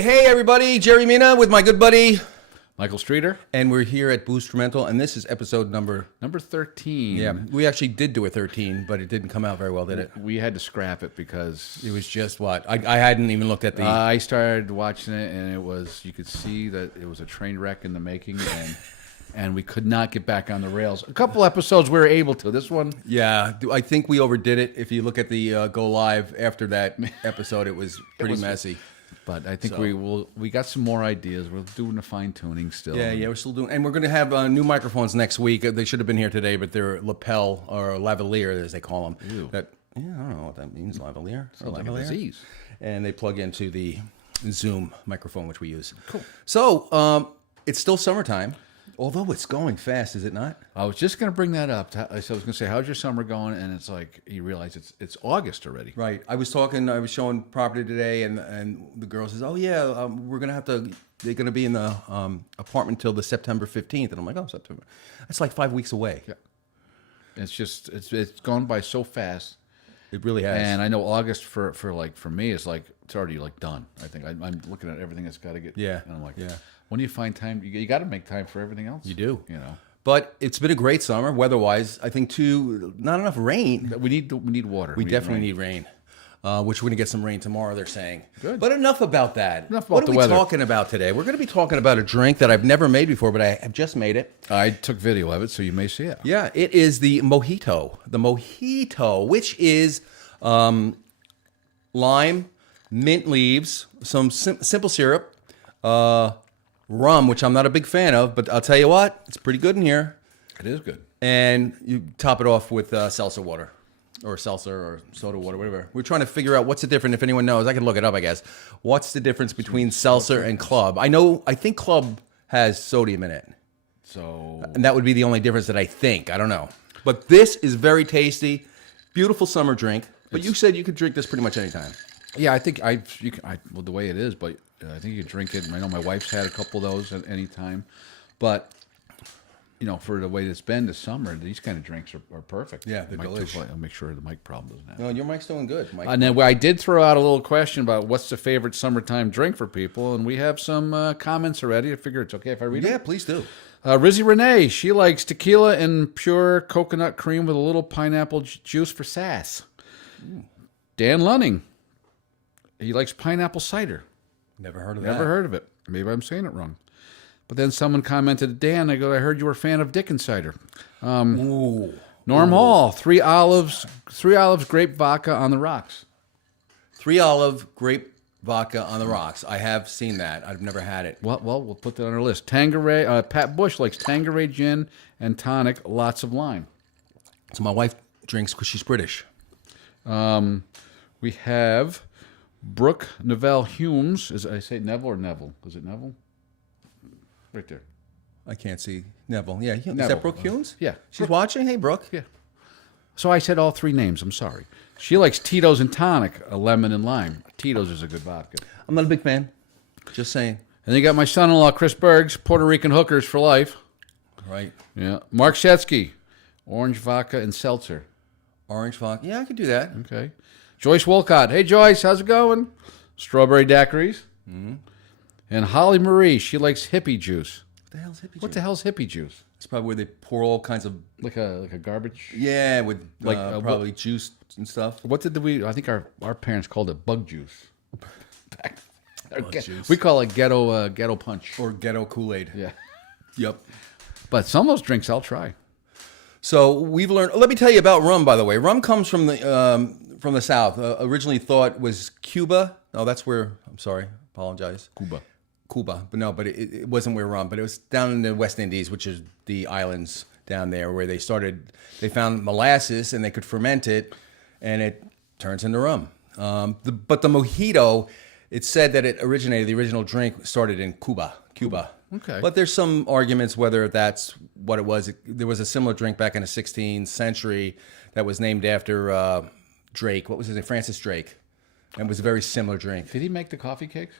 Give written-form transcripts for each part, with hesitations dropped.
Hey everybody, Jerry Mina with my good buddy Michael Streeter. And we're here at Boozetrumental, and this is episode number 13. Yeah, we actually did do a 13, but it didn't come out very well, did it? We had to scrap it because it was just what? I hadn't even looked at the... I started watching it, and it was, you could see that it was a train wreck in the making, and we could not get back on the rails. A couple episodes we were able to. This one... Yeah, I think we overdid it. If you look at the go live after that episode, it was pretty messy. But I think we got some more ideas. We're doing the fine tuning still. Yeah, we're still doing, and we're going to have new microphones next week. They should have been here today, but they're lapel or lavalier, as they call them. Ew. I don't know what that means, lavalier. Sounds like a disease. And they plug into the Zoom microphone, which we use. Cool. So it's still summertime, although it's going fast, is it not? I was just going to bring that up. So I was going to say, how's your summer going? And it's like, you realize it's August already. Right. I was showing property today, and the girl says, oh, yeah, we're going to have to, they're going to be in the apartment till the September 15th. And I'm like, oh, September. That's like 5 weeks away. Yeah. It's just, it's gone by so fast. It really has. And I know August for me is like, it's already like done. I think I'm looking at everything that's got to get. Yeah. And I'm like, when do you find time? You got to make time for everything else. You do. You know. But it's been a great summer weather-wise. I think too, not enough rain. We need water. We definitely need rain. Which we're going to get some rain tomorrow, they're saying. Good. But enough about that. Enough about what the are we weather. talking about today? We're going to be talking about a drink that I've never made before, but I have just made it. I took video of it, so you may see it. Yeah, it is the Mojito. The Mojito, which is lime, mint leaves, some simple syrup, rum, which I'm not a big fan of, but I'll tell you what, it's pretty good in here. It is good. And you top it off with seltzer water. Or seltzer or soda water, whatever. We're trying to figure out what's the difference, if anyone knows. I can look it up, I guess. What's the difference between seltzer and club? I think club has sodium in it. So... And that would be the only difference that I think. I don't know. But this is very tasty. Beautiful summer drink. But you said you could drink this pretty much anytime. Yeah, I think well, the way it is, but I think you can drink it. I know my wife's had a couple of those at any time. But... You know, for the way it's been this summer, these kind of drinks are perfect. Yeah, they're delicious. I'll make sure the mic problem doesn't happen. No, your mic's doing good, Mike. And then I did throw out a little question about what's the favorite summertime drink for people, and we have some comments already. I figure it's okay if I read them. Yeah, please do. Rizzy Renee, she likes tequila and pure coconut cream with a little pineapple juice for sass. Dan Lunning, he likes pineapple cider. Never heard of that. Never heard of it. Maybe I'm saying it wrong. But then someone commented, Dan, I heard you were a fan of Dickens cider. Norm Hall, 3 olives, grape vodka on the rocks. 3 olive, grape vodka on the rocks. I have seen that. I've never had it. Well, we'll put that on our list. Tanqueray, Pat Bush likes Tanqueray gin and tonic, lots of lime. So my wife drinks because she's British. We have Brooke Neville Humes. I say Neville or Neville? Is it Neville? Right there. I can't see Neville. Yeah, Neville. Is that Brooke Humes? Yeah. She's watching? Hey, Brooke. Yeah. So I said all 3 names. I'm sorry. She likes Tito's and tonic, a lemon and lime. Tito's is a good vodka. I'm not a big fan. Just saying. And then you got my son-in-law, Chris Bergs, Puerto Rican hookers for life. Right. Yeah. Mark Shetsky, orange vodka and seltzer. Orange vodka. Yeah, I could do that. Okay. Joyce Wolcott. Hey, Joyce, how's it going? Strawberry daiquiris. Mm-hmm. And Holly Marie, she likes hippie juice. What the hell's hippie juice? It's probably where they pour all kinds of... Like a garbage? Yeah, with probably juice and stuff. What did I think our parents called it bug juice. Juice. We call it ghetto punch. Or ghetto Kool-Aid. Yeah. Yep. But some of those drinks I'll try. So we've learned... Let me tell you about rum, by the way. Rum comes from the South. Originally thought was Cuba. No, that's where... I'm sorry. Apologize. Cuba, but it wasn't where rum, but it was down in the West Indies, which is the islands down there where they found molasses and they could ferment it and it turns into rum. But the Mojito, it's said that the original drink started in Cuba. Okay. But there's some arguments whether that's what it was. There was a similar drink back in the 16th century that was named after Drake. What was his name? Francis Drake. And it was a very similar drink. Did he make the coffee cakes?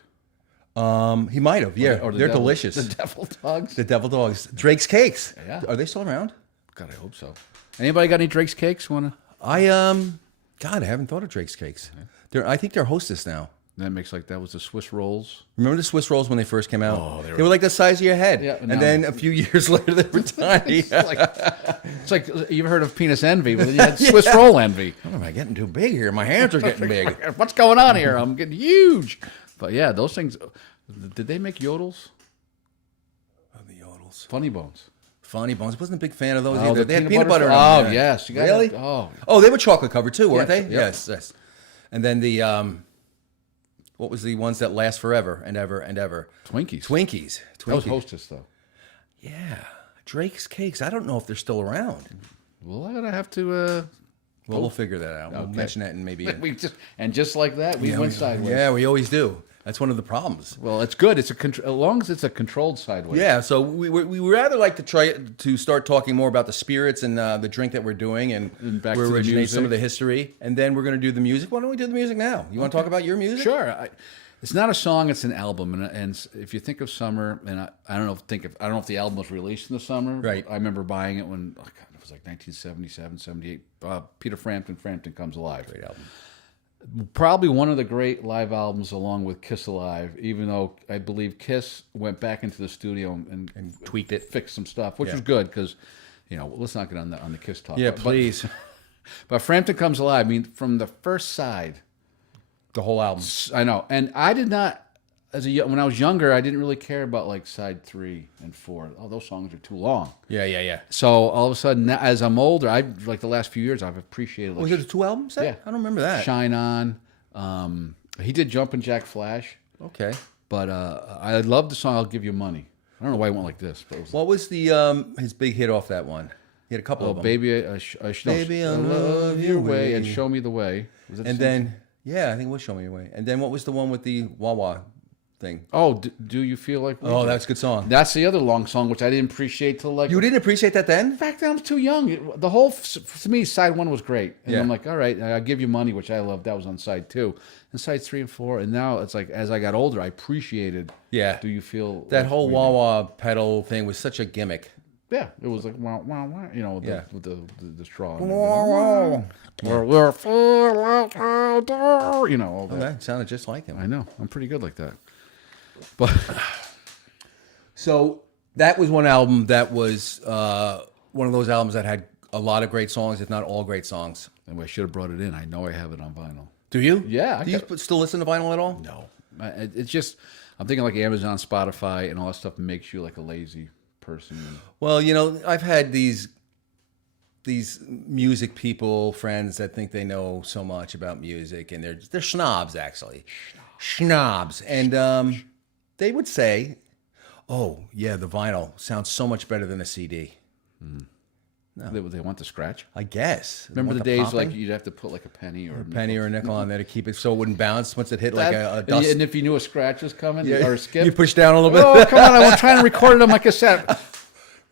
He might have, yeah. They're delicious. The devil dogs? The devil dogs. Drake's Cakes. Yeah. Are they still around? God, I hope so. Anybody got any Drake's Cakes? God, I haven't thought of Drake's Cakes. I think they're Hostess now. That makes that was the Swiss rolls. Remember the Swiss rolls when they first came out? Oh, they were like the size of your head. Yeah, and then a few years later, they were tiny. It's like you've heard of penis envy, but then you had Swiss roll envy. Oh, am I getting too big here? My hands are getting big. What's going on here? I'm getting huge. But yeah, those things. Did they make yodels? Oh, the yodels. Funny Bones. Funny Bones. Wasn't a big fan of those Oh, either. They had peanut butter. Oh, on them. yes. Really? Oh, they were chocolate covered too, weren't Yes, they? yep. Yes. And then the what was the ones that last forever and ever and ever? Twinkies. That was Hostess though. Yeah, Drake's Cakes. I don't know if they're still around. Well, I'm gonna have to. Well, we'll figure that out. We'll mention that and maybe. just like that, we went sideways. Yeah, we always do. That's one of the problems. Well, it's good. It's as long as it's a controlled sideways. Yeah, so we rather like to try to start talking more about the spirits and the drink that we're doing and back where to the originate music. some of the history, and then we're going to do the music. Why don't we do the music now? You want to talk about your music? Sure. It's not a song; it's an album. And if you think of summer, and I don't know if the album was released in the summer. Right. I remember buying it when it was like 1977, 78. Peter Frampton, Frampton Comes Alive. Great album. Probably one of the great live albums, along with Kiss Alive. Even though I believe Kiss went back into the studio and tweaked it, fixed some stuff, which was good because, let's not get on the Kiss talk. Yeah, please. But Frampton Comes Alive. I mean, from the first side, The whole album. I know, and I did not. When I was younger, I didn't really care about side 3 and 4. Oh, those songs are too long. Yeah. So all of a sudden, as I'm older, the last few years, I've appreciated. Was it a 2 album set? Yeah. I don't remember that. Shine On. He did Jumpin' Jack Flash. Okay. But I love the song "I'll Give You Money." I don't know why it went like this. But it was What was the his big hit off that one? He had a couple of them. Baby, Baby, I love your way. and Show Me the Way. Was it the And same? then, I think it was Show Me Your Way. And then what was the one with the wah-wah thing? Oh, do you feel like? Oh, that's a good song. That's the other long song, which I didn't appreciate till You didn't appreciate that then? In fact, I was too young. The whole, to me, side 1 was great. And Yeah. I'm like, all right, I'll Give You Money, which I loved. That was on side 2. And side 3 and 4. And now it's like, as I got older, I appreciated. Yeah. Do you feel That like whole we wah-wah pedal thing was such a gimmick. did? Yeah, it was like, wow, wow, wow, Yeah. with the straw. Wah-wah. We're full of powder, all that. That sounded just like him. I know. I'm pretty good like that. But So that was one album that was one of those albums that had a lot of great songs, if not all great songs. anyway, I should have brought it in. I know I have it on vinyl. Do you? Yeah, Do you still listen to vinyl at all? No, it's just I'm thinking like Amazon, Spotify, and all that stuff makes you like a lazy person. Well, I've had these music people, friends that think they know so much about music, and they're snobs actually, snobs, and they would say, "Oh, yeah, the vinyl sounds so much better than a CD." They want the scratch. I guess. They Remember want the days popping? like you'd have to put like a penny or a nickel on there to keep it so it wouldn't bounce once it hit like a dust. And if you knew a scratch was coming or a skip, You push down a little bit. oh come on! I was trying to record it on my cassette.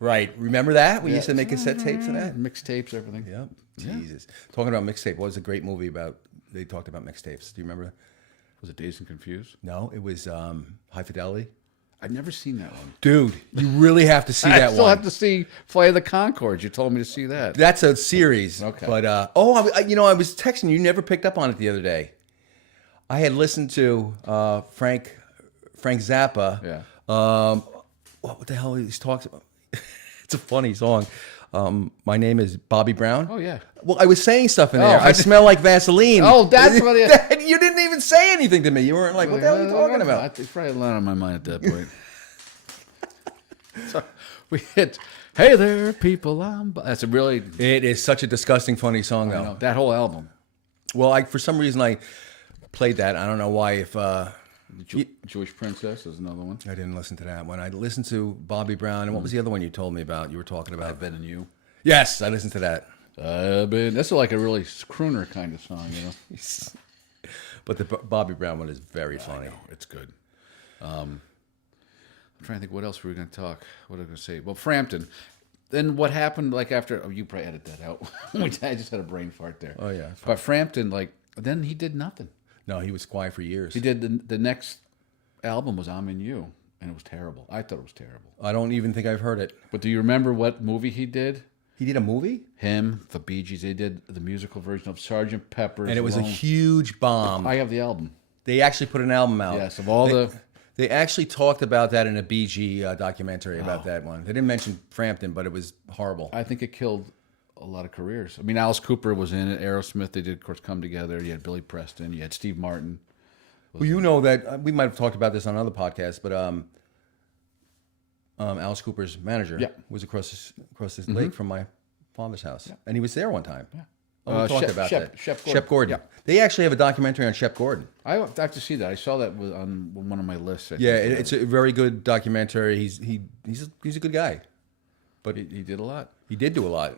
Right. Remember that? We used to make cassette tapes of that? Mixtapes, everything. Yep. Jesus. Talking about mixtape, what was a great movie about? They talked about mixtapes. Do you remember? Was it Dazed and Confused? No, it was High Fidelity. I've never seen that one. Dude, you really have to see that I still one. have to see Flight of the Conchords. You told me to see that. That's a series. Okay. But I was texting you. Never picked up on it the other day. I had listened to Frank Zappa. Yeah. What the hell he talks about? It's a funny song. My name is Bobby Brown. Oh, yeah. Well, I was saying stuff in there. Oh, I smell like Vaseline. Oh, that's what it is. You didn't even say anything to me. You weren't like, what the hell are you talking about? It's probably a lot on my mind at that point. So we hit, hey there, people. That's a really, It is such a disgusting, funny song, though. that whole album. Well, for some reason, I played that. I don't know why. If Jewish Princess is another one. I didn't listen to that one. I listened to Bobby Brown. And what was the other one you told me about? You were talking about. I've Been in You. Yes, I listened to that. That's like a really crooner kind of song, But the Bobby Brown one is very funny. It's good. I'm trying to think what else we were going to talk. What was I going to say? Well, Frampton. Then what happened after? Oh, you probably edit that out. I just had a brain fart there. Oh, yeah. But Frampton, then he did nothing. No, he was quiet for years. He did the next album was I'm in You, and it was terrible. I thought it was terrible. I don't even think I've heard it. But do you remember what movie he did? He did a movie? Him, the Bee Gees, they did the musical version of Sgt. Pepper's. And it was a Lone- huge bomb. I have the album. They actually put an album out. Yes, of all They actually talked about that in a BG documentary about that one. They didn't mention Frampton, but it was horrible. I think it killed a lot of careers. I mean, Alice Cooper was in it. Aerosmith, they did, of course, Come Together. You had Billy Preston. You had Steve Martin. Well, you know that we might have talked about this on another podcast, but Alice Cooper's manager was across this lake from my father's house, and he was there one time. Yeah. Oh, we talked about that. Shep Gordon. Yeah. They actually have a documentary on Shep Gordon. I have to see that. I saw that on one of my lists. It's a very good documentary. He's a good guy, but he did a lot. He did do a lot.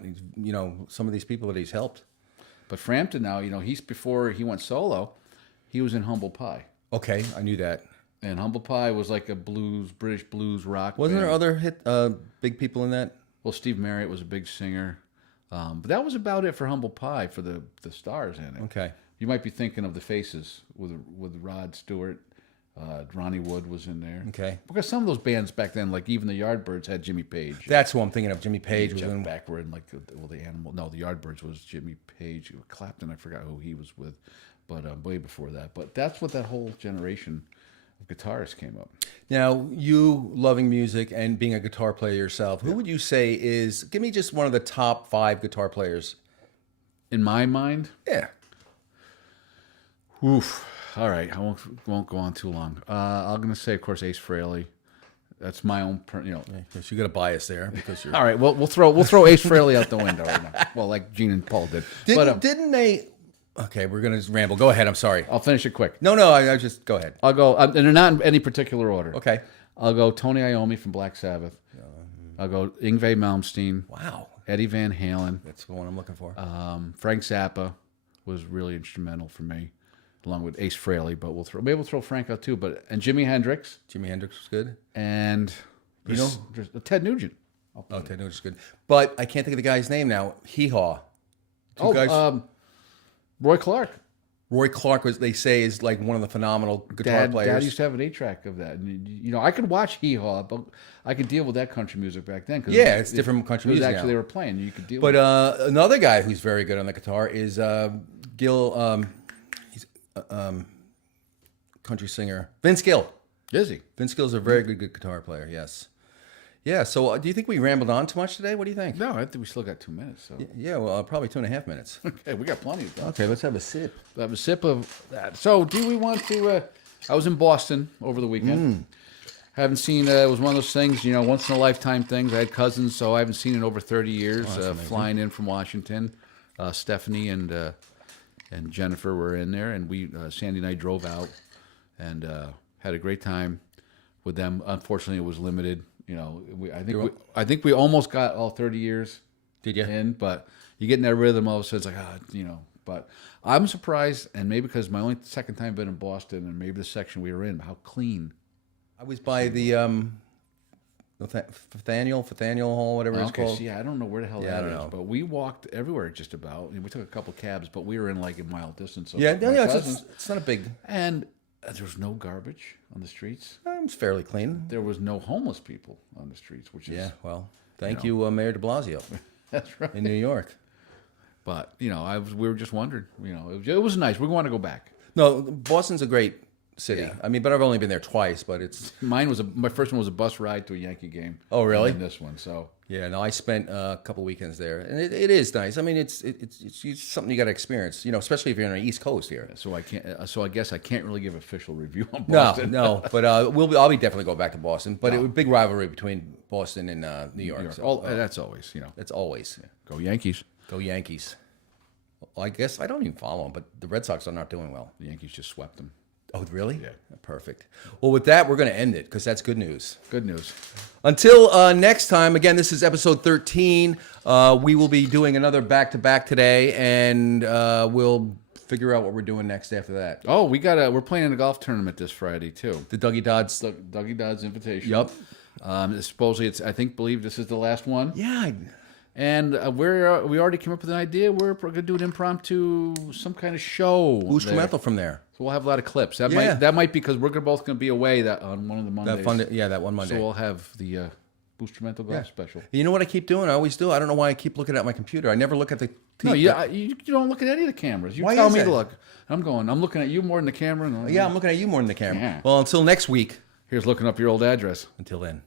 Some of these people that he's helped. But Frampton now, he's before he went solo, he was in Humble Pie. Okay, I knew that. And Humble Pie was like a British blues rock. Wasn't band. there other big people in that? Well, Steve Marriott was a big singer. But that was about it for Humble Pie for the stars in it. Okay. You might be thinking of the Faces with Rod Stewart. Ronnie Wood was in there. Okay. Because some of those bands back then, like even the Yardbirds, had Jimmy Page. That's who I'm thinking of. Jimmy Page was in. Backward, like the Animal. No, the Yardbirds was Jimmy Page. Clapton, I forgot who he was with, but way before that. But that's what that whole generation of guitarists came up. Now, you loving music and being a guitar player yourself, who would you say is? Give me just one of the top 5 guitar players. In my mind, Yeah. oof. All right, I won't go on too long. I'm going to say, of course, Ace Frehley. That's my own, Because you got a bias there because you're. All right, well, we'll throw Ace Frehley out the window right now. Well, like Gene and Paul did. Didn't they? Okay, we're gonna ramble. Go ahead. I'm sorry. I'll finish it quick. No, I just go ahead. I'll go, and they're not in any particular order. Okay. I'll go Tony Iommi from Black Sabbath. I'll go Yngwie Malmsteen. Wow. Eddie Van Halen. That's the one I'm looking for. Frank Zappa was really instrumental for me, along with Ace Frehley. But maybe we'll throw Frank out too. And Jimi Hendrix. Jimi Hendrix was good. And there's Ted Nugent. Oh, Ted Nugent's good. But I can't think of the guy's name now. Hee Haw. Roy Clark. Roy Clark they say is like one of the phenomenal guitar players. Dad used to have an 8-track of that. And, I could watch Hee Haw, but I could deal with that country music back then. It's different country music actually now. They were playing. You could deal with it. But another guy who's very good on the guitar is Gill. He's country singer. Vince Gill. Is he? Vince Gill's a very good guitar player, yes. Yeah, so do you think we rambled on too much today? What do you think? No, I think we still got 2 minutes. So. Yeah, well, probably 2.5 minutes. Okay, we got plenty of time. Okay, let's have a sip. Have a sip of that. So, do we want to... I was in Boston over the weekend. Haven't seen... it was one of those things, once in a lifetime things. I had cousins, so I haven't seen in over 30 years. Flying in from Washington. Stephanie and Jennifer were in there, and Sandy and I drove out and had a great time with them. Unfortunately, it was limited. I think we almost got all 30 years. Did you? In, but you get in that rhythm, all of a sudden it's like, But I'm surprised, and maybe because my only second time been in Boston, and maybe the section we were in, how clean. I was by the Nathaniel Hall, whatever it's called. See, I don't know where the hell that I don't is, know. but we walked everywhere just about. We took a couple cabs, but we were in like a mile distance. So It's not a big. And there was no garbage on the streets. It's fairly clean. There was no homeless people on the streets, which is thank you, Mayor De Blasio. That's right. In New York. But we were just wondering. It was nice. We want to go back. No, Boston's a great city. Yeah. I mean, but I've only been there twice. But it's my first one was a bus ride to a Yankee game. Oh, really? And this one, so yeah. No, I spent a couple weekends there, and it is nice. I mean, it's something you got to experience. You know, especially if you're on the East Coast here. So I can't. So I guess I can't really give official review on Boston. No. But I'll be definitely go back to Boston. But it was a big rivalry between Boston and New York. So, that's always. That's always. Go Yankees. Go Yankees. Well, I guess I don't even follow them, but the Red Sox are not doing well. The Yankees just swept them. Oh, really? Yeah. Perfect. Well, with that, we're going to end it because that's good news. Good news. Until next time, again, this is episode 13. We will be doing another back-to-back today, and we'll figure out what we're doing next after that. Oh, we're playing in a golf tournament this Friday, too. The Dougie Dodds. Dougie Dodds Invitation. Yep. Supposedly, believe this is the last one. Yeah. And we already came up with an idea. We're going to do an impromptu, some kind of show. Boozetrumental from there. So we'll have a lot of clips. That might be because we're both going to be away on one of the Mondays. That one Monday. So we'll have the Boozetrumental golf special. You know what I keep doing? I always do. I don't know why I keep looking at my computer. I never look at the. No, you don't look at any of the cameras. You tell me to look. I'm looking at you more than the camera. Yeah, I'm looking at you more than the camera. Yeah. Well, until next week. Here's looking up your old address. Until then.